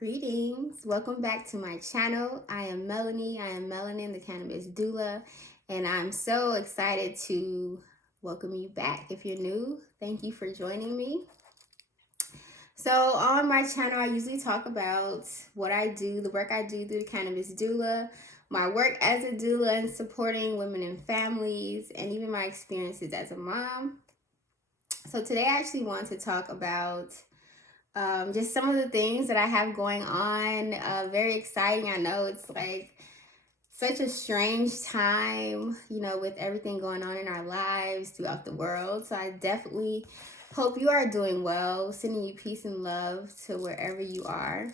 Greetings. Welcome back to my channel. I am Melanie. I am Melanin, the Cannabis Doula, and I'm so excited to welcome you back. If you're new, thank you for joining me. So on my channel, I usually talk about what I do, the work I do through the Cannabis Doula, my work as a doula and supporting women and families, and even my experiences as a mom. So today I actually want to talk about just some of the things that I have going on. Very exciting. I know it's like such a strange time, with everything going on in our lives throughout the world. So I definitely hope you are doing well. Sending you peace and love to wherever you are.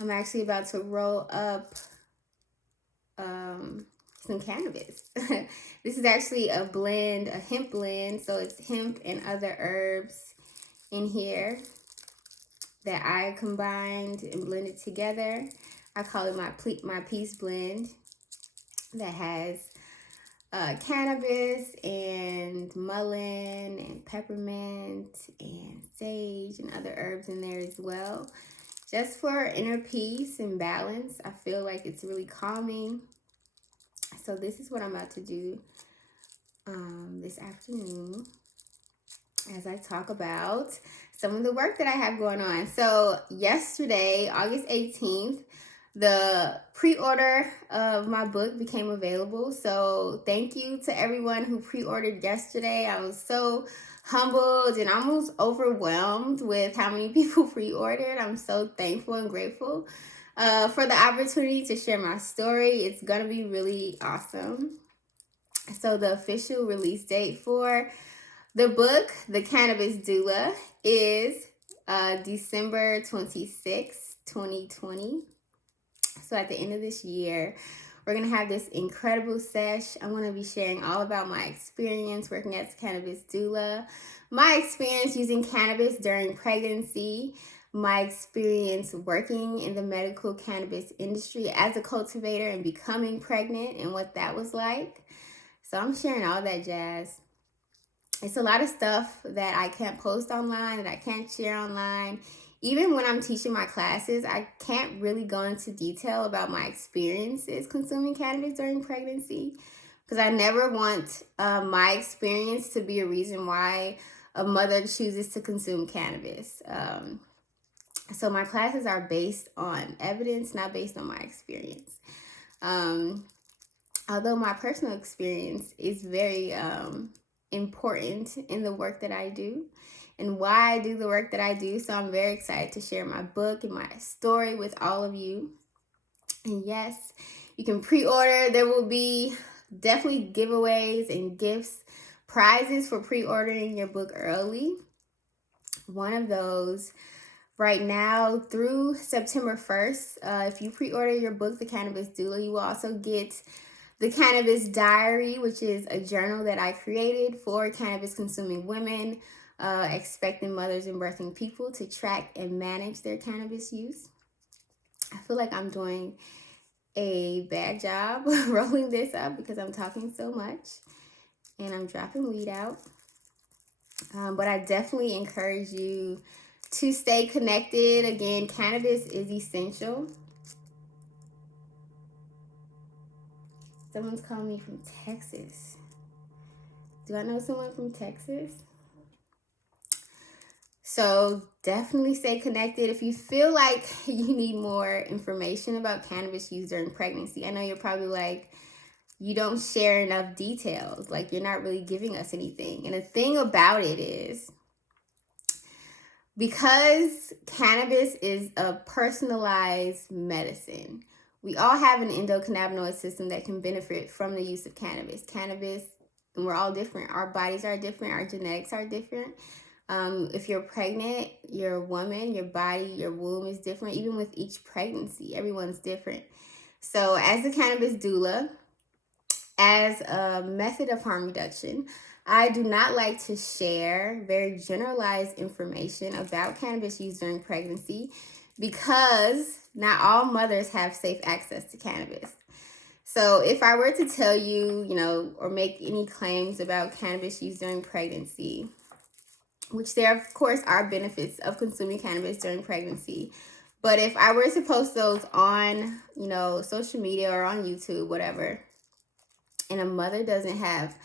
I'm actually about to roll up some cannabis. This is actually a blend, a hemp blend. So it's hemp and other herbs in here that I combined and blended together. I call it my peace blend that has cannabis and mullein and peppermint and sage and other herbs in there as well. Just for inner peace and balance. I feel like it's really calming. So this is what I'm about to do this afternoon as I talk about some of the work that I have going on. So yesterday, August 18th, the pre-order of my book became available. So thank you to everyone who pre-ordered yesterday. I was so humbled and almost overwhelmed with how many people pre-ordered. I'm so thankful and grateful for the opportunity to share my story. It's going to be really awesome. So the official release date for the book, The Cannabis Doula, is December 26th, 2020. So at the end of this year, we're going to have this incredible sesh. I'm going to be sharing all about my experience working as a cannabis doula, my experience using cannabis during pregnancy, my experience working in the medical cannabis industry as a cultivator and becoming pregnant and what that was like. So I'm sharing all that jazz. It's a lot of stuff that I can't post online, that I can't share online. Even when I'm teaching my classes, I can't really go into detail about my experiences consuming cannabis during pregnancy because I never want my experience to be a reason why a mother chooses to consume cannabis. So my classes are based on evidence, not based on my experience. Although my personal experience is very important in the work that I do and why I do the work that I do. So I'm very excited to share my book and my story with all of you. And yes, you can pre-order. There will be definitely giveaways and gifts, prizes for pre-ordering your book early. One of those right now through September 1st, if you pre-order your book, The Cannabis Doula, you will also get the Cannabis Diary, which is a journal that I created for cannabis-consuming women, expecting mothers and birthing people to track and manage their cannabis use. I feel like I'm doing a bad job rolling this up because I'm talking so much and I'm dropping weed out. But I definitely encourage you to stay connected. Again, cannabis is essential. Someone's calling me from Texas. Do I know someone from Texas? So definitely stay connected. If you feel like you need more information about cannabis use during pregnancy, I know you're probably like, you don't share enough details. Like you're not really giving us anything. And the thing about it is, because cannabis is a personalized medicine, we all have an endocannabinoid system that can benefit from the use of cannabis. Cannabis, and we're all different. Our bodies are different. Our genetics are different. If you're pregnant, you're a woman, your body, your womb is different. Even with each pregnancy, everyone's different. So as a cannabis doula, as a method of harm reduction, I do not like to share very generalized information about cannabis use during pregnancy because not all mothers have safe access to cannabis. So if I were to tell you, or make any claims about cannabis use during pregnancy, which there, of course, are benefits of consuming cannabis during pregnancy. But if I were to post those on, social media or on YouTube, whatever, and a mother doesn't have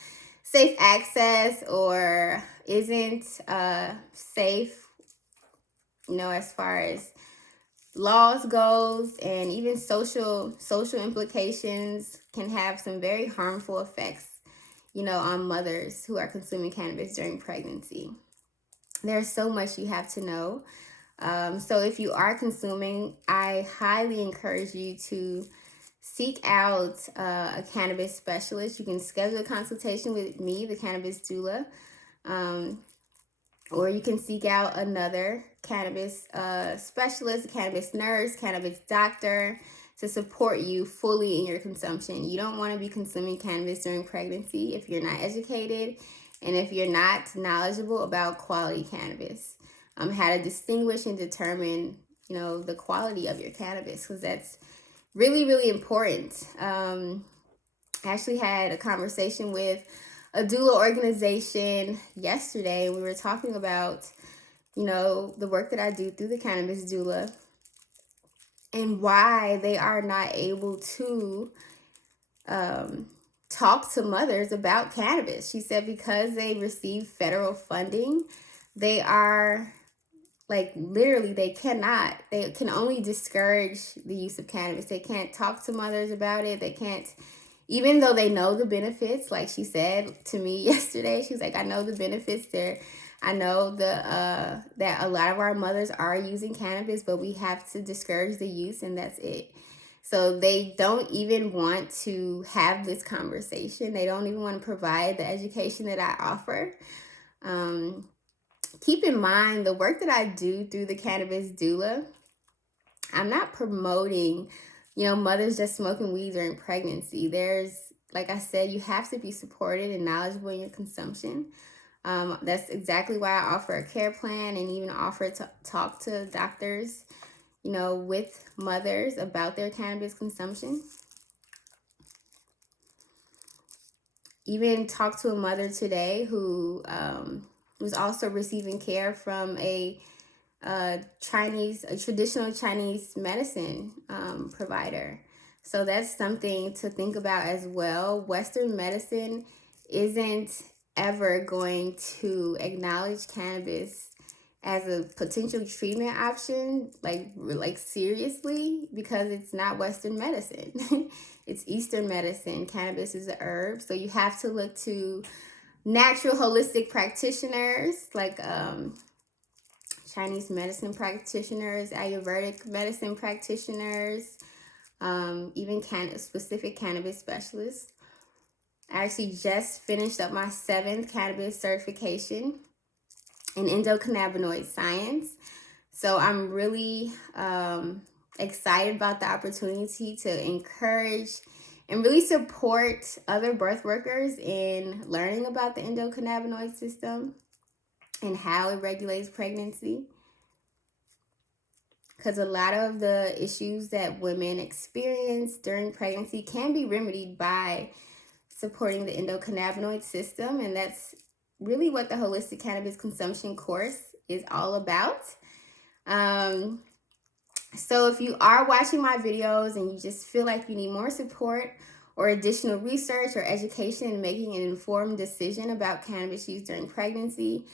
safe access or isn't safe, as far as laws goes, and even social implications can have some very harmful effects, on mothers who are consuming cannabis during pregnancy. There's so much you have to know. So if you are consuming, I highly encourage you to seek out a cannabis specialist. You can schedule a consultation with me, the Cannabis Doula, or you can seek out another cannabis specialist, cannabis nurse, cannabis doctor to support you fully in your consumption. You don't want to be consuming cannabis during pregnancy if you're not educated and if you're not knowledgeable about quality cannabis. How to distinguish and determine, the quality of your cannabis, because that's really, really important. I actually had a conversation with a doula organization yesterday. We were talking about, the work that I do through the Cannabis Doula and why they are not able to talk to mothers about cannabis. She said because they receive federal funding, they are literally they can only discourage the use of cannabis. They can't talk to mothers about it. They can't, even though they know the benefits. Like she said to me yesterday, she was like, I know the benefits there. I know that a lot of our mothers are using cannabis, but we have to discourage the use, and that's it. So they don't even want to have this conversation. They don't even want to provide the education that I offer. Keep in mind, the work that I do through the Cannabis Doula, I'm not promoting, mothers just smoking weed during pregnancy. There's, like I said, you have to be supported and knowledgeable in your consumption. That's exactly why I offer a care plan and even offer to talk to doctors, with mothers about their cannabis consumption. Even talk to a mother today who was also receiving care from a traditional Chinese medicine provider. So that's something to think about as well. Western medicine isn't ever going to acknowledge cannabis as a potential treatment option, like seriously, because it's not Western medicine. It's Eastern medicine. Cannabis is a herb, so you have to look to natural holistic practitioners like Chinese medicine practitioners, Ayurvedic medicine practitioners, even specific cannabis specialists. I actually just finished up my 7th cannabis certification in endocannabinoid science. So I'm really excited about the opportunity to encourage and really support other birth workers in learning about the endocannabinoid system and how it regulates pregnancy. Because a lot of the issues that women experience during pregnancy can be remedied by supporting the endocannabinoid system. And that's really what the Holistic Cannabis Consumption course is all about. So if you are watching my videos and you just feel like you need more support or additional research or education in making an informed decision about cannabis use during pregnancy,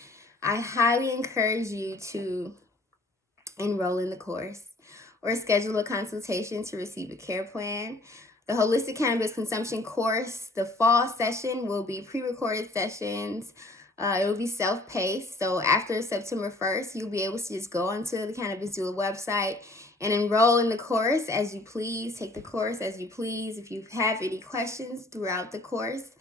I highly encourage you to enroll in the course or schedule a consultation to receive a care plan. The Holistic Cannabis Consumption course, the fall session will be pre-recorded sessions. It will be self-paced. So after September 1st, you'll be able to just go onto the Cannabis Doula website and enroll in the course as you please. Take the course as you please. If you have any questions throughout the course,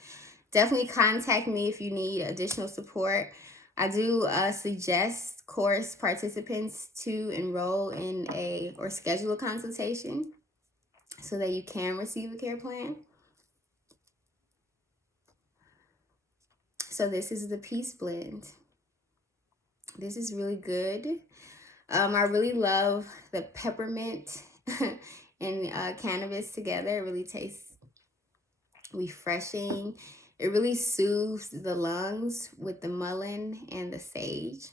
definitely contact me if you need additional support. I do suggest course participants to enroll in or schedule a consultation so that you can receive a care plan. So this is the Peace Blend. This is really good. I really love the peppermint and cannabis together. It really tastes refreshing. It really soothes the lungs with the mullein and the sage.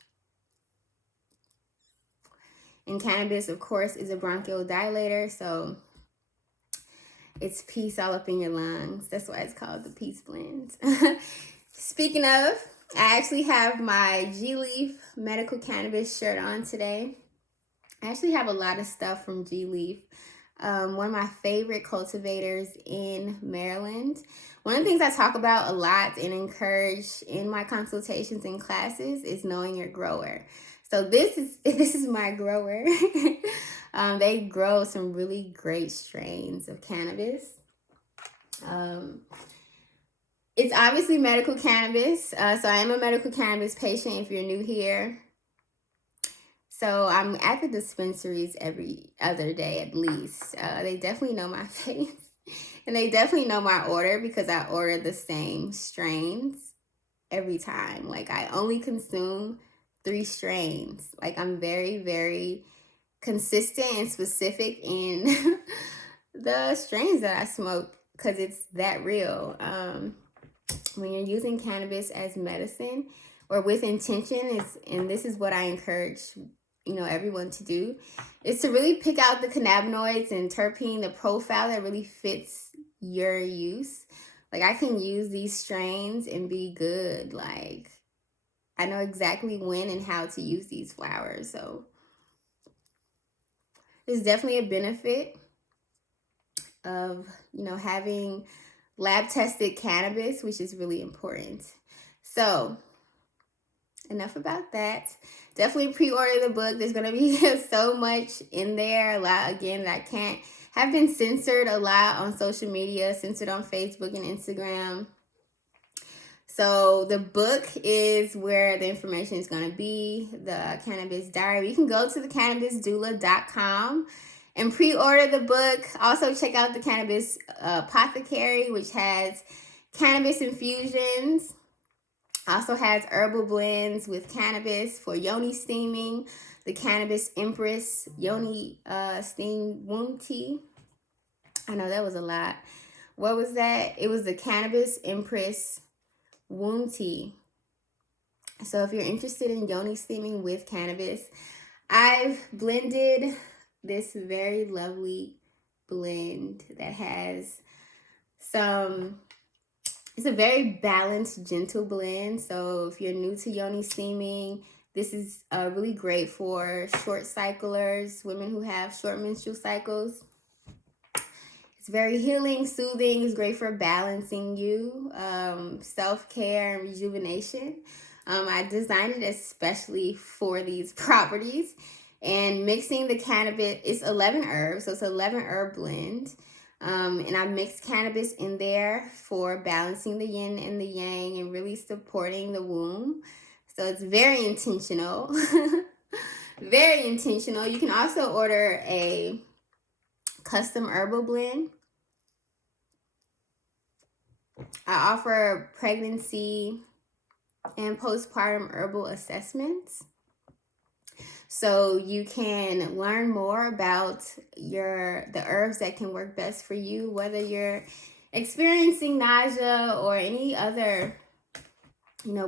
And cannabis, of course, is a bronchodilator, so it's peace all up in your lungs. That's why it's called the Peace Blend. Speaking of, I actually have my G-Leaf medical cannabis shirt on today. I actually have a lot of stuff from G-Leaf. One of my favorite cultivators in Maryland. One of the things I talk about a lot and encourage in my consultations and classes is knowing your grower. So this is my grower. They grow some really great strains of cannabis. It's obviously medical cannabis. So I am a medical cannabis patient if you're new here. So I'm at the dispensaries every other day at least. They definitely know my face. And they definitely know my order because I order the same strains every time. Like, I only consume 3 strains. Like, I'm very, very consistent and specific in the strains that I smoke because it's that real. When you're using cannabis as medicine or with intention, and this is what I encourage everyone to do, is to really pick out the cannabinoids and terpene, the profile that really fits your use. Like, I can use these strains and be good. Like, I know exactly when and how to use these flowers. So there's definitely a benefit of, having lab tested cannabis, which is really important. So enough about that. Definitely pre-order the book. There's going to be so much in there. A lot, again, that have been censored a lot on social media, censored on Facebook and Instagram. So the book is where the information is going to be, the Cannabis Diary. You can go to the cannabisdoula.com and pre-order the book. Also check out the Cannabis Apothecary, which has cannabis infusions. Also has herbal blends with cannabis for Yoni steaming, the Cannabis Empress Yoni steam wound tea. I know that was a lot. What was that? It was the Cannabis Empress wound tea. So if you're interested in Yoni steaming with cannabis, I've blended this very lovely blend that has it's a very balanced, gentle blend. So if you're new to Yoni steaming, this is really great for short cyclers, women who have short menstrual cycles. It's very healing, soothing. It's great for balancing you, self-care and rejuvenation. I designed it especially for these properties. And mixing the cannabis, it's 11 herbs, so it's an 11 herb blend. And I mixed cannabis in there for balancing the yin and the yang and really supporting the womb. So it's very intentional. Very intentional. You can also order a custom herbal blend. I offer pregnancy and postpartum herbal assessments. So you can learn more about the herbs that can work best for you, whether you're experiencing nausea or any other,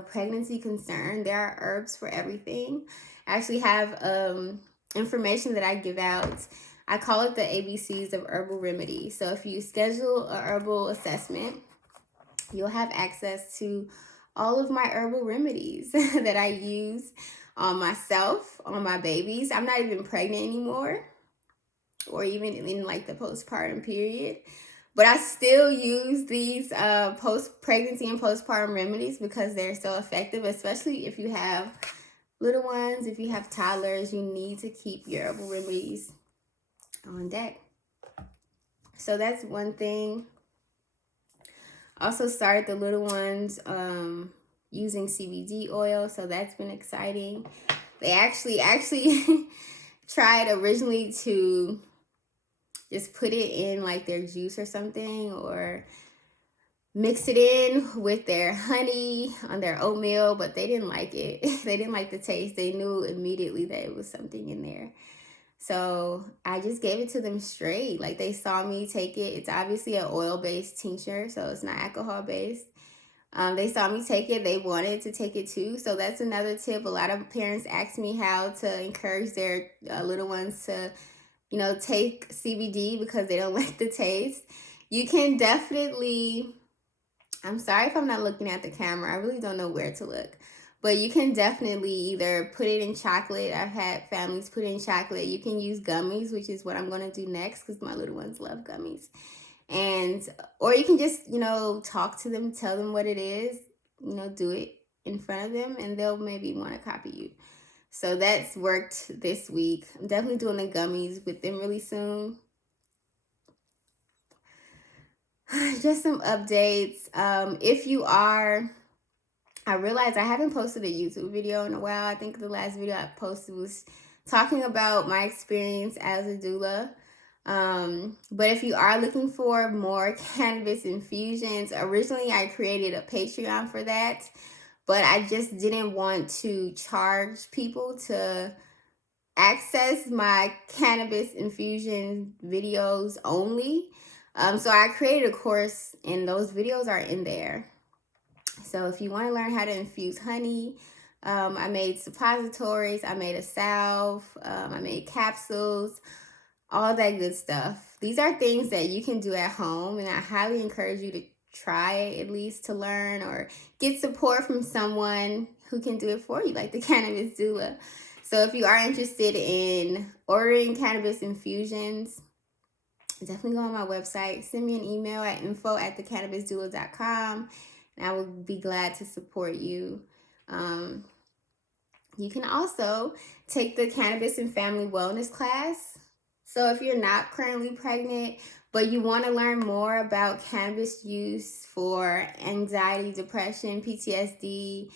pregnancy concern. There are herbs for everything. I actually have information that I give out. I call it the ABCs of herbal remedies. So if you schedule a herbal assessment, you'll have access to all of my herbal remedies that I use on myself, on my babies. I'm not even pregnant anymore, or even in like the postpartum period. But I still use these post-pregnancy and postpartum remedies because they're so effective, especially if you have little ones, if you have toddlers. You need to keep your herbal remedies on deck. So that's one thing. Also started the little ones using CBD oil, so that's been exciting. They actually tried originally to just put it in like their juice or something, or mix it in with their honey on their oatmeal, but they didn't like it. They didn't like the taste. They knew immediately that it was something in there. So I just gave it to them straight. Like, they saw me take it. It's obviously an oil-based tincture, so it's not alcohol-based. They saw me take it. They wanted to take it too. So that's another tip. A lot of parents ask me how to encourage their little ones to, take CBD because they don't like the taste. You can definitely, I'm sorry if I'm not looking at the camera. I really don't know where to look. But you can definitely either put it in chocolate. I've had families put it in chocolate. You can use gummies, which is what I'm going to do next because my little ones love gummies. Or you can just, talk to them, tell them what it is, do it in front of them, and they'll maybe want to copy you. So that's worked this week. I'm definitely doing the gummies with them really soon. Just some updates. If you are, I realized I haven't posted a YouTube video in a while. I think the last video I posted was talking about my experience as a doula. But if you are looking for more cannabis infusions, originally I created a Patreon for that, but I just didn't want to charge people to access my cannabis infusion videos only. So I created a course and those videos are in there. So if you want to learn how to infuse honey, I made suppositories, I made a salve, I made capsules, all that good stuff. These are things that you can do at home, and I highly encourage you to try it at least to learn or get support from someone who can do it for you, like the Cannabis Doula. So if you are interested in ordering cannabis infusions, definitely go on my website. Send me an email at info@thecannabisdoula.com, and I will be glad to support you. You can also take the Cannabis and Family Wellness class. So if you're not currently pregnant, but you want to learn more about cannabis use for anxiety, depression, PTSD,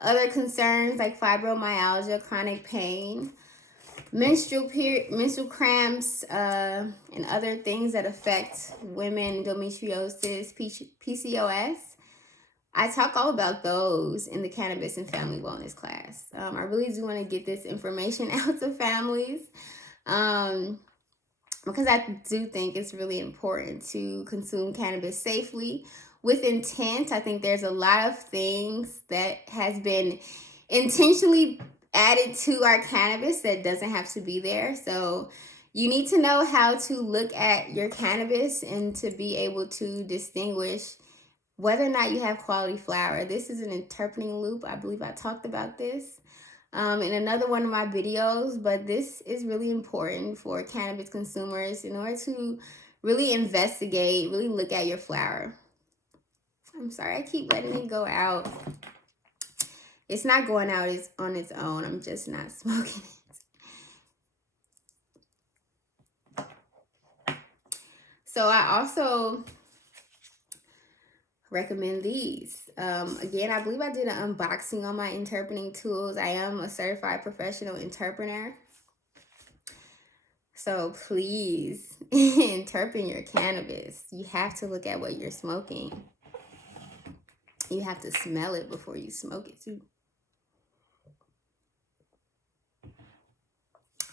other concerns like fibromyalgia, chronic pain, menstrual cramps, and other things that affect women, endometriosis, PCOS, I talk all about those in the Cannabis and Family Wellness class. I really do want to get this information out to families because I do think it's really important to consume cannabis safely with intent. I think there's a lot of things that has been intentionally added to our cannabis that doesn't have to be there. So you need to know how to look at your cannabis and to be able to distinguish whether or not you have quality flower. This is an interpreting loop. I believe I talked about this in another one of my videos, but this is really important for cannabis consumers in order to really investigate, really look at your flower. I'm sorry, I keep letting it go out. It's not going out on its own. I'm just not smoking it. So I also recommend these. Again, I believe I did an unboxing on my interpreting tools. I am a certified professional interpreter. So please interpret your cannabis. You have to look at what you're smoking. You have to smell it before you smoke it too.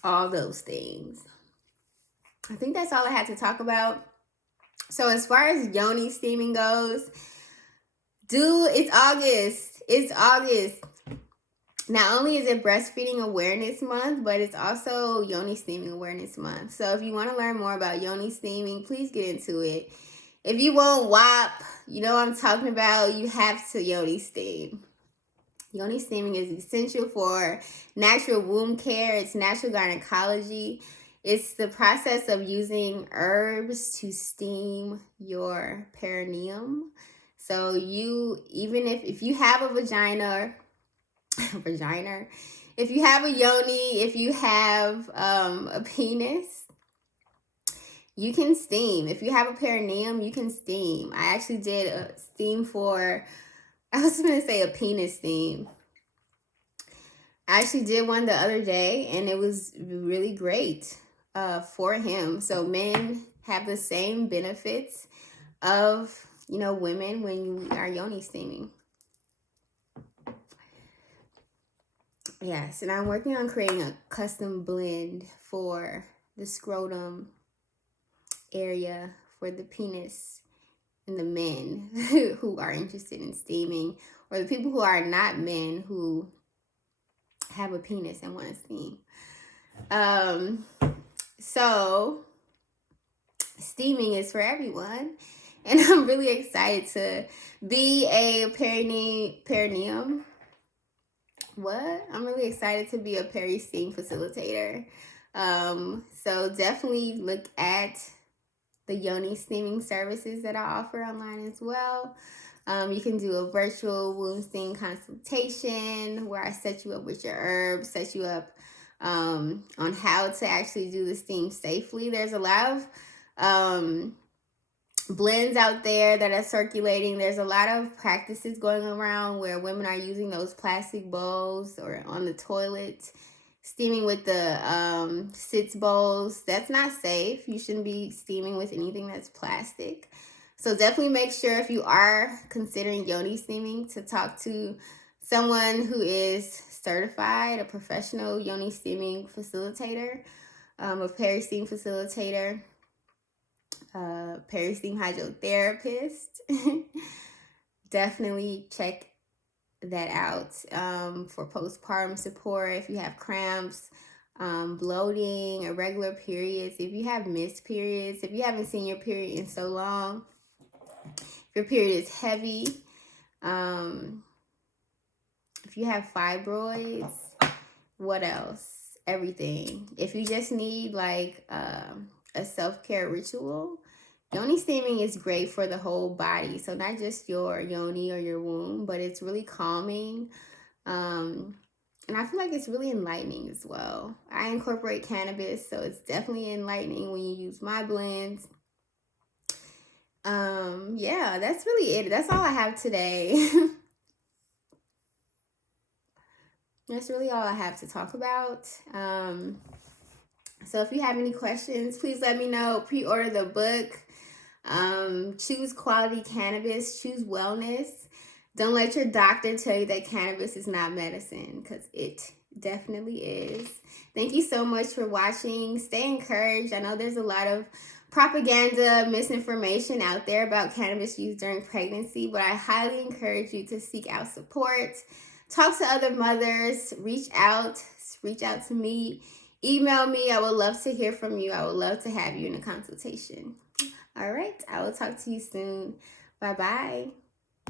All those things. I think that's all I had to talk about. So as far as Yoni steaming goes, it's August. It's August. Not only is it Breastfeeding Awareness Month, but it's also Yoni Steaming Awareness Month. So if you want to learn more about Yoni steaming, please get into it. If you want WAP, you know what I'm talking about, you have to Yoni steam. Yoni steaming is essential for natural womb care. It's natural gynecology. It's the process of using herbs to steam your perineum. So even if you have a vagina, if you have a yoni, if you have a penis, you can steam. If you have a perineum, you can steam. I actually did a steam I was going to say a penis steam. I actually did one the other day, and it was really great for him. So men have the same benefits of, women when you are yoni steaming. Yes, and I'm working on creating a custom blend for the scrotum area for the penis and the men who are interested in steaming, or the people who are not men who have a penis and want to steam. So steaming is for everyone, and I'm really excited to be a perineum. What? I'm really excited to be a peri-steam facilitator. So definitely look at the Yoni steaming services that I offer online as well. You can do a virtual womb steam consultation where I set you up with your herbs, set you up on how to actually do the steam safely. There's a lot of blends out there that are circulating. There's a lot of practices going around where women are using those plastic bowls or on the toilet, steaming with the sitz bowls. That's not safe. You shouldn't be steaming with anything that's plastic. So definitely make sure, if you are considering Yoni steaming, to talk to someone who is certified, a professional Yoni steaming facilitator, a peri-steam facilitator, peri-steam hydrotherapist. Definitely check that out for postpartum support. If you have cramps, bloating, irregular periods, if you have missed periods, if you haven't seen your period in so long, if your period is heavy, if you have fibroids, what else? Everything. If you just need like a self-care ritual, Yoni steaming is great for the whole body. So not just your yoni or your womb, but it's really calming. And I feel like it's really enlightening as well. I incorporate cannabis, so it's definitely enlightening when you use my blends. Yeah, that's really it. That's all I have today. That's really all I have to talk about. So if you have any questions, please let me know. Pre-order the book. Choose quality cannabis. Choose wellness. Don't let your doctor tell you that cannabis is not medicine, because it definitely is. Thank you so much for watching. Stay encouraged. I know there's a lot of propaganda, misinformation out there about cannabis use during pregnancy, but I highly encourage you to seek out support. Talk to other mothers. Reach out to me. Email me. I would love to hear from you. I would love to have you in a consultation. All right. I will talk to you soon. Bye-bye.